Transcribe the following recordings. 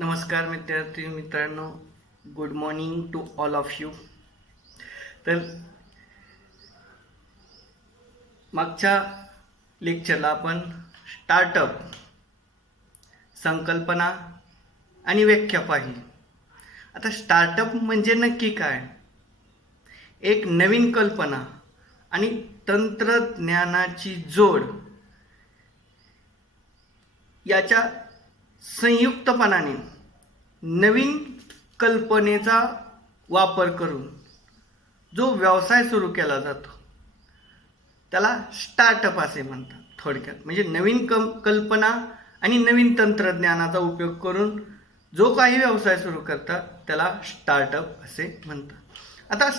नमस्कार मित्रांनो, good morning to all of you. तर मागच्या लेक्चरला आपण स्टार्टअप संकल्पना आणि व्याख्या पाहिली. आता स्टार्टअप म्हणजे नक्की काय? एक नवीन कल्पना आणि तंत्रज्ञानाची जोड याच्या संयुक्तपणाने नवीन कल्पनेचा वापर करून जो व्यवसाय सुरू केला जातो त्याला स्टार्टअप असे म्हणतात. थोडक्यात म्हणजे नवीन कल्पना आणि नवीन तंत्रज्ञानाचा उपयोग करून जो काही व्यवसाय सुरू करतात त्याला स्टार्टअप असे म्हणतात. आता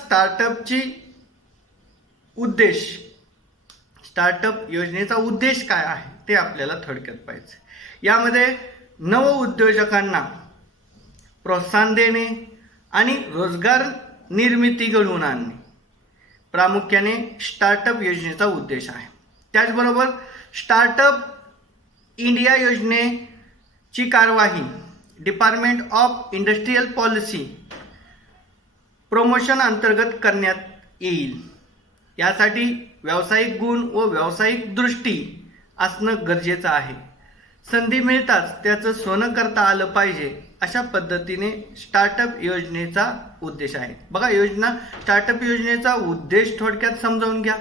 स्टार्टअप योजनेचा उद्देश काय आहे ते आपल्याला थोडक्यात पाहिजे. यामध्ये नवउद्योजकांना प्रोत्साहन देणे आणि रोजगार निर्मिती घडवून आणणे प्रामुख्याने स्टार्टअप योजनेचा उद्देश आहे. त्याचबरोबर स्टार्टअप इंडिया योजनेची कार्यवाही department of industrial policy promotion अंतर्गत करण्यात येईल. यासाठी व्यावसायिक गुण व व्यावसायिक दृष्टी असणं गरजेचं आहे. संधी मिळताच त्याचं सोनं करता आलं पाहिजे अशा पद्धतीने स्टार्टअप योजनेचा उद्देश आहे. बघा, स्टार्टअप योजनेचा उद्देश थोडक्यात समजावून घ्या.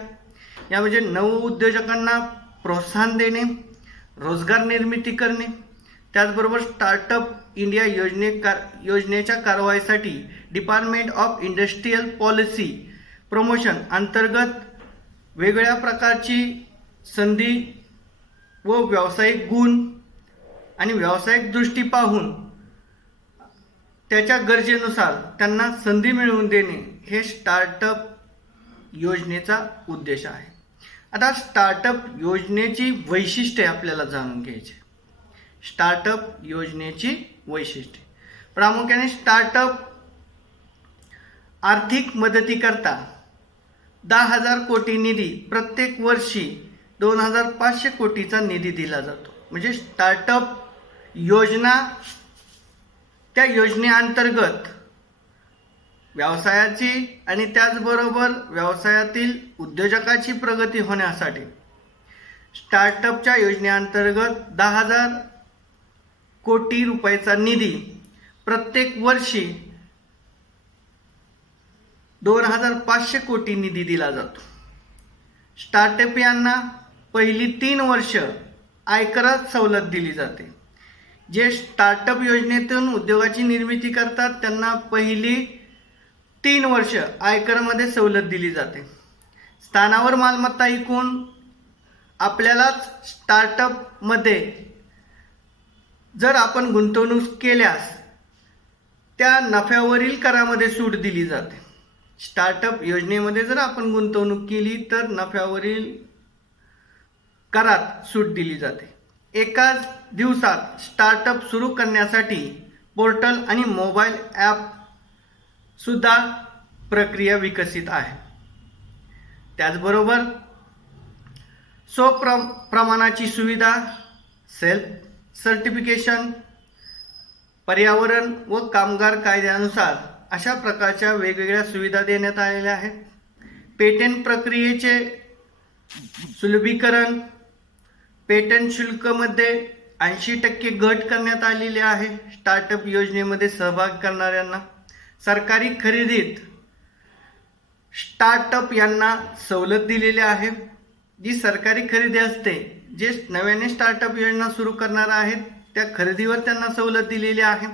यामध्ये नवउद्योजकांना प्रोत्साहन देणे, रोजगार निर्मिती करणे, त्याचबरोबर स्टार्टअप इंडिया योजनेच्या कारवाईसाठी department of industrial policy promotion अंतर्गत वेगवेगळ्या प्रकारची संधी व व्यावसायिक गुण आणि व्यावसायिक दृष्टी पाहून त्याच्या गरजेनुसार त्यांना संधी मिळवून देणे हे स्टार्टअप योजनेचा उद्देश आहे. आता स्टार्टअप योजनेची वैशिष्ट्ये आपल्याला जाणून घ्यायची. स्टार्टअप योजनेची वैशिष्ट्ये प्रामुख्याने स्टार्टअप आर्थिक मदतीकरता 10,000 कोटी निधी प्रत्येक वर्षी 2,500 कोटीचा निधी दिला जातो. म्हणजे स्टार्टअप योजना त्या योजनेअंतर्गत व्यवसायाची आणि त्याचबरोबर व्यवसायातील उद्योजकाची प्रगती होण्यासाठी स्टार्टअपच्या योजनेअंतर्गत 10,000 कोटी रुपयाचा निधी प्रत्येक वर्षी 2,500 कोटी निधी दिला जातो. स्टार्टअप यांना पहिली 3 वर्ष आयकरात सवलत दिली जाते. जे स्टार्टअप योजनेतून उद्योगाची निर्मिती करतात त्यांना पहिली 3 वर्ष आयकरामध्ये सवलत दिली जाते. स्थानावर मालमत्ता विकून आपल्यालाच स्टार्टअपमध्ये जर आपण गुंतवणूक केल्यास त्या नफ्यावरील करामध्ये सूट दिली जाते. स्टार्टअप योजनेमध्ये जर आपण गुंतवणूक केली तर नफ्यावरील करात सूट दिली जाते. एकाच दिवसात स्टार्टअप सुरू करण्यासाठी पोर्टल आणि मोबाईल ॲप सुद्धा प्रक्रिया विकसित आहे. त्याचबरोबर स्वप्रमाणाची सुविधा, सेल्फ सर्टिफिकेशन, पर्यावरण व कामगार कायद्यानुसार अशा प्रकारच्या वेगवेगळ्या सुविधा देण्यात आलेल्या आहेत. पेटंट प्रक्रियेचे सुलभीकरण, पेटंट शुल्कमध्ये 80% घट करण्यात आलेली आहे. स्टार्टअप योजनेमध्ये सहभाग करणाऱ्यांना सरकारी खरेदीत स्टार्टअप यांना सवलत दिलेली आहे. जी सरकारी खरेदी असते, जे नव्याने स्टार्टअप योजना सुरू करणार आहेत त्या खरेदीवर त्यांना सवलत दिलेली आहे.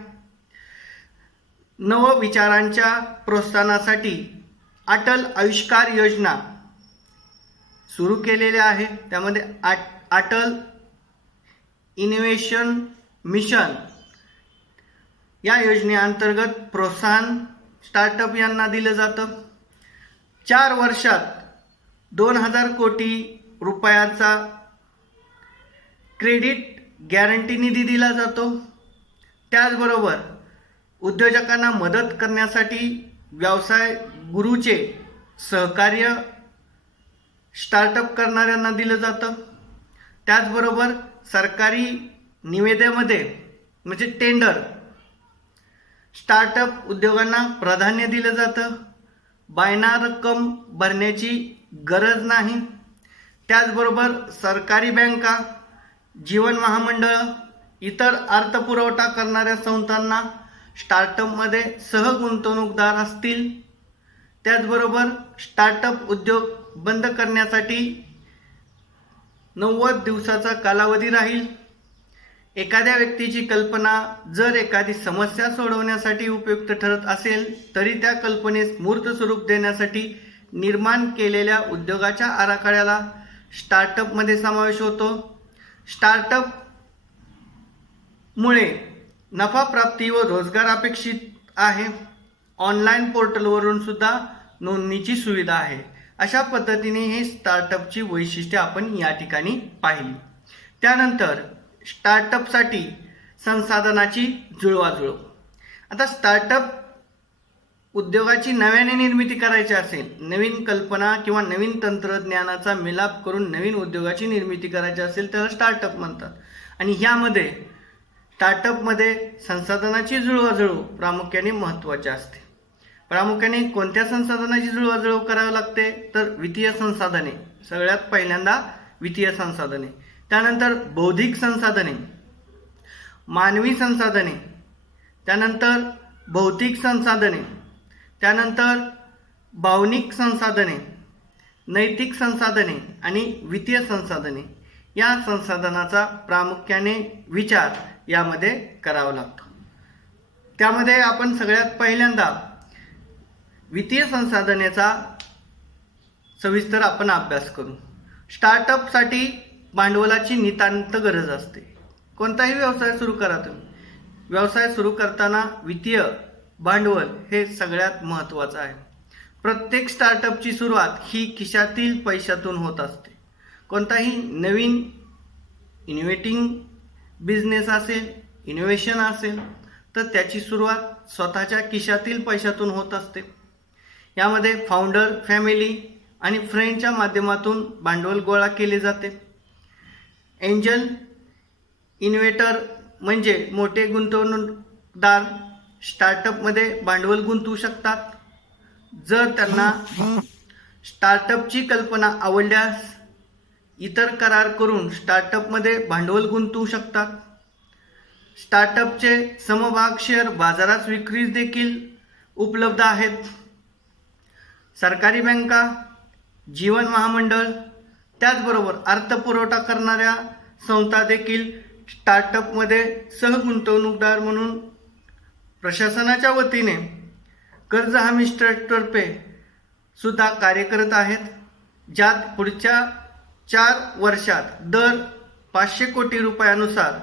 नवविचारांच्या प्रोत्साहनासाठी अटल आविष्कार योजना सुरू केलेली आहे. त्यामध्ये अटल इनोव्हेशन मिशन या योजनेअंतर्गत प्रोत्साहन स्टार्टअप यांना दिलं जातं. 4 वर्षात 2,000 कोटी रुपयाचा क्रेडिट गॅरंटी निधी दिला जातो. त्याचबरोबर उद्योजकांना मदत करण्यासाठी व्यवसाय गुरूचे सहकार्य स्टार्टअप करणाऱ्यांना दिलं जातं. त्याचबरोबर सरकारी निविदेमध्ये म्हणजे टेंडर स्टार्टअप उद्योगांना प्राधान्य दिलं जातं. बायना रक्कम भरण्याची गरज नाही. त्याचबरोबर सरकारी बँका, जीवन महामंडळ, इतर अर्थपुरवठा करणाऱ्या संस्थांना स्टार्टअपमध्ये सहगुंतवणूकदार असतील. त्याचबरोबर स्टार्टअप उद्योग बंद करण्यासाठी 90 दिवसाचा कालावधी राहील. एखाद्या व्यक्तीची कल्पना जर एखादी समस्या सोडवण्यासाठी उपयुक्त ठरत असेल तरी त्या कल्पनेस मूर्त स्वरूप देण्यासाठी निर्माण केलेल्या उद्योगाच्या आराखड्याला स्टार्टअपमध्ये समावेश होतो. स्टार्टअपमुळे नफा प्राप्ती व रोजगार अपेक्षित आहे. ऑनलाईन पोर्टलवरून सुद्धा नोंदणीची सुविधा आहे. अशा पद्धतीने हे स्टार्टअपची वैशिष्ट्ये आपण या ठिकाणी पाहिली. त्यानंतर स्टार्टअपसाठी संसाधनाची जुळवाजुळव. आता स्टार्टअप उद्योगाची नव्याने निर्मिती करायची असेल, नवीन कल्पना किंवा नवीन तंत्रज्ञानाचा मिलाप करून नवीन उद्योगाची निर्मिती करायची असेल त्याला स्टार्टअप म्हणतात. आणि ह्यामध्ये स्टार्टअपमध्ये संसाधनाची जुळवाजुळव प्रामुख्याने महत्त्वाची असते. प्रामुख्याने कोणत्या संसाधनाची जुळवाजुळव करावी लागते तर वित्तीय संसाधने, सगळ्यात पहिल्यांदा वित्तीय संसाधने, त्यानंतर बौद्धिक संसाधने, मानवी संसाधने, त्यानंतर भौतिक संसाधने, त्यानंतर भावनिक संसाधने, नैतिक संसाधने आणि वित्तीय संसाधने. या संसाधनाचा प्रामुख्याने विचार यामध्ये करावा लागतो. त्यामध्ये आपण सगळ्यात पहिल्यांदा वित्तीय संसाधनेचा सविस्तर आपण अभ्यास करू. स्टार्टअपसाठी भांडवलाची नितांत गरज असते. कोणताही व्यवसाय सुरू करा तुम्ही, व्यवसाय सुरू करताना वित्तीय भांडवल हे सगळ्यात महत्त्वाचं आहे. प्रत्येक स्टार्टअपची सुरुवात ही खिशातील पैशातून होत असते. कोणताही नवीन इनोव्हेटिंग बिझनेस असेल, इनोव्हेशन असेल तर त्याची सुरुवात स्वतःच्या खिशातील पैशातून होत असते. यामध्ये फाउंडर, फॅमिली आणि फ्रेंडच्या माध्यमातून भांडवल गोळा केले जाते. एंजल इन्व्हेटर म्हणजे मोठे गुंतवणूकदार स्टार्टअपमध्ये भांडवल गुंतवू शकतात. जर त्यांना स्टार्टअपची कल्पना आवडल्यास इतर करार करून स्टार्टअपमध्ये भांडवल गुंतवू शकतात. स्टार्टअपचे समभाग शेअर बाजारात विक्रीस देखील उपलब्ध आहेत. सरकारी बँका, जीवन महामंडळ, त्याचबरोबर अर्थपुरवठा करणाऱ्या संस्था देखील स्टार्टअपमध्ये सहगुंतवणूकदार म्हणून प्रशासनाच्या वतीने कर्ज हमी ट्रस्टतर्फे सुद्धा कार्य करत आहेत. ज्यात पुढच्या 4 वर्षात दर 500 कोटी रुपयानुसार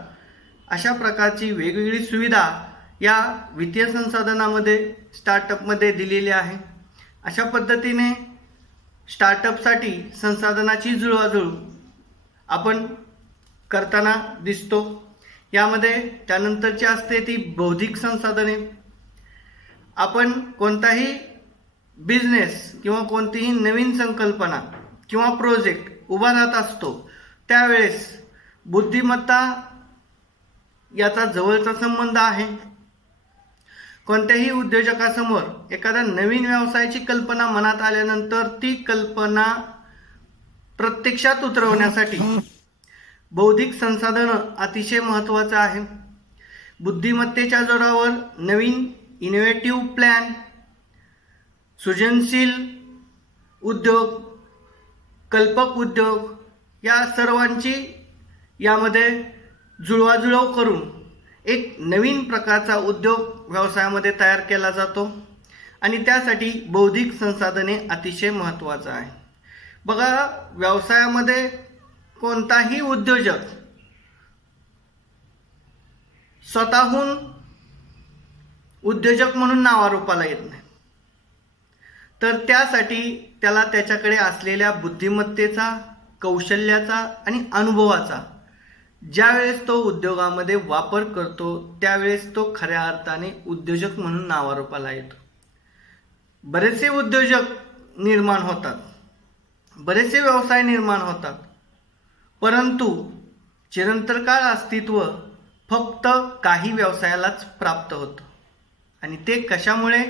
अशा प्रकारची वेगवेगळी सुविधा या वित्तीय संसाधनामध्ये स्टार्टअपमध्ये दिलेली आहे. अशा पद्धतीने स्टार्टअपसाठी संसाधनाची जुळवाजुळव आपण करताना दिसतो. यामध्ये त्यानंतरची असते ती बौद्धिक संसाधने. आपण कोणताही बिझनेस किंवा कोणतीही नवीन संकल्पना किंवा प्रोजेक्ट उभारत असतो त्यावेळेस बुद्धिमत्ता याचा जवळचा संबंध आहे. कोणत्याही उद्योजकासमोर एखाद्या नवीन व्यवसायाची कल्पना मनात आल्यानंतर ती कल्पना प्रत्यक्षात उतरवण्यासाठी बौद्धिक संसाधन अतिशय महत्त्वाचं आहे. बुद्धिमत्तेच्या जोरावर नवीन इनोव्हेटिव्ह प्लॅन, सृजनशील उद्योग, कल्पक उद्योग या सर्वांची यामध्ये जुळवाजुळव करून एक नवीन प्रकारचा उद्योग व्यवसायामध्ये तयार केला जातो आणि त्यासाठी बौद्धिक संसाधने अतिशय महत्त्वाचं आहे. बघा, व्यवसायामध्ये कोणताही उद्योजक स्वतःहून उद्योजक म्हणून नावारूपाला येत नाही. तर त्यासाठी त्याला त्याच्याकडे असलेल्या बुद्धिमत्तेचा, कौशल्याचा आणि अनुभवाचा ज्यावेळेस तो उद्योगामध्ये वापर करतो त्यावेळेस तो खऱ्या अर्थाने उद्योजक म्हणून नावारूपाला येतो. बरेचसे उद्योजक निर्माण होतात, बरेचसे व्यवसाय निर्माण होतात, परंतु चिरंतरकाळ अस्तित्व फक्त काही व्यवसायालाच प्राप्त होतं. आणि ते कशामुळे?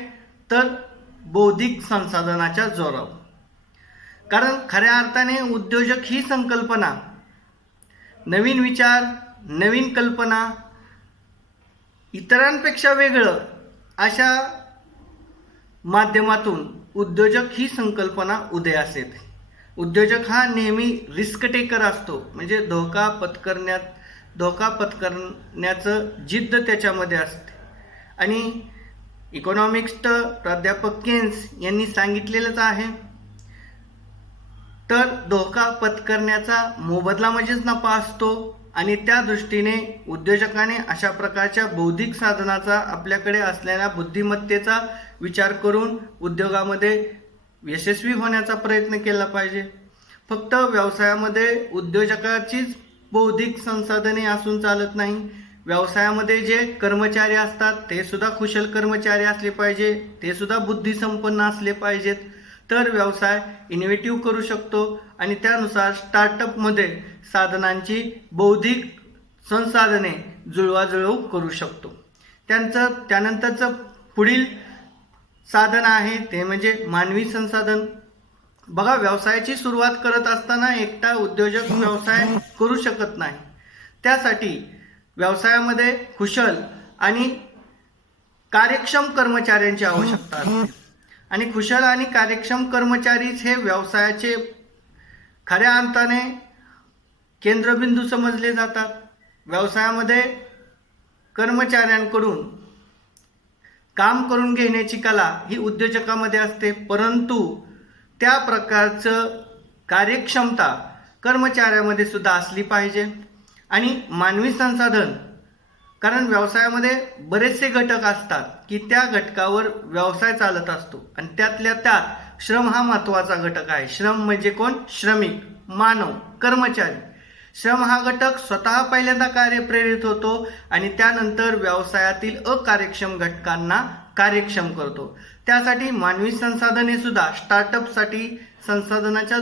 तर बौद्धिक संसाधनाच्या जोरावर. कारण खऱ्या अर्थाने उद्योजक ही संकल्पना, नवीन विचार, नवीन कल्पना, इतरांपेक्षा वेगळं अशा माध्यमातून उद्योजक ही संकल्पना उदयास येते. उद्योजक हा नेहमी रिस्क टेकर असतो, म्हणजे धोका पत्करण्याचं जिद्द त्याच्यामध्ये असते. आणि इकॉनॉमिक्स्ट प्राध्यापक केन्स यांनी सांगितलेलंच आहे, तर धोका पत्करण्याचा मोबदला म्हणजेच नफा असतो. आणि त्या दृष्टीने उद्योजकाने अशा प्रकारच्या बौद्धिक साधनाचा, आपल्याकडे असलेल्या बुद्धिमत्तेचा विचार करून उद्योगामध्ये यशस्वी होण्याचा प्रयत्न केला पाहिजे. फक्त व्यवसायामध्ये उद्योजकाचीच बौद्धिक संसाधने असून चालत नाही. व्यवसायामध्ये जे कर्मचारी असतात ते सुद्धा कुशल कर्मचारी असले पाहिजे, ते सुद्धा बुद्धिसंपन्न असले पाहिजेत. तर व्यवसाय इनोव्हेटिव्ह करू शकतो आणि त्यानुसार स्टार्टअपमध्ये साधनांची बौद्धिक संसाधने जुळवाजुळव करू शकतो. त्यानंतरचं पुढील साधन आहे ते म्हणजे मानवी संसाधन. बघा, व्यवसायाची सुरुवात करत असताना एकटा उद्योजक व्यवसाय करू शकत नाही. त्यासाठी व्यवसायामध्ये कुशल आणि कार्यक्षम कर्मचाऱ्यांची आवश्यकता असते. आणि कुशल आणि कार्यक्षम कर्मचारीच हे व्यवसायाचे खऱ्या अर्थाने केंद्रबिंदू समजले जातात. व्यवसायामध्ये कर्मचाऱ्यांकडून काम करून घेण्याची कला ही उद्योजकामध्ये असते, परंतु त्या प्रकारचं कार्यक्षमता कर्मचाऱ्यामध्ये सुद्धा असली पाहिजे. आणि मानवी संसाधन, कारण व्यवसायामध्ये बरेचसे घटक असतात की त्या घटकावर व्यवसाय चालत असतो आणि त्यातल्या त्यात श्रम हा महत्त्वाचा घटक आहे. श्रम म्हणजे कोण? श्रमिक, मानव, कर्मचारी. श्रम हा घटक स्वतः पहिल्यांदा कार्यप्रेरित होतो आणि त्यानंतर व्यवसायातील अकार्यक्षम घटकांना कार्यक्षम करतो. त्यासाठी मानवी संसाधने सुद्धा स्टार्टअपसाठी संसाधनाच्या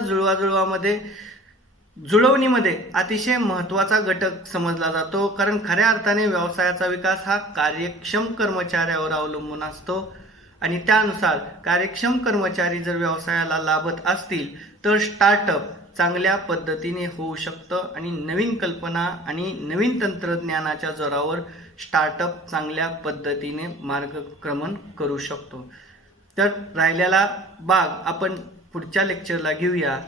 जुळवणीमध्ये अतिशय महत्त्वाचा घटक समजला जातो. कारण खऱ्या अर्थाने व्यवसायाचा विकास हा कार्यक्षम कर्मचाऱ्यावर अवलंबून असतो आणि त्यानुसार कार्यक्षम कर्मचारी जर व्यवसायाला लाभत असतील तर स्टार्टअप चांगल्या पद्धतीने होऊ शकतं आणि नवीन कल्पना आणि नवीन तंत्रज्ञानाच्या जोरावर स्टार्टअप चांगल्या पद्धतीने मार्गक्रमण करू शकतो. तर राहिलेला भाग आपण पुढच्या लेक्चरला घेऊया.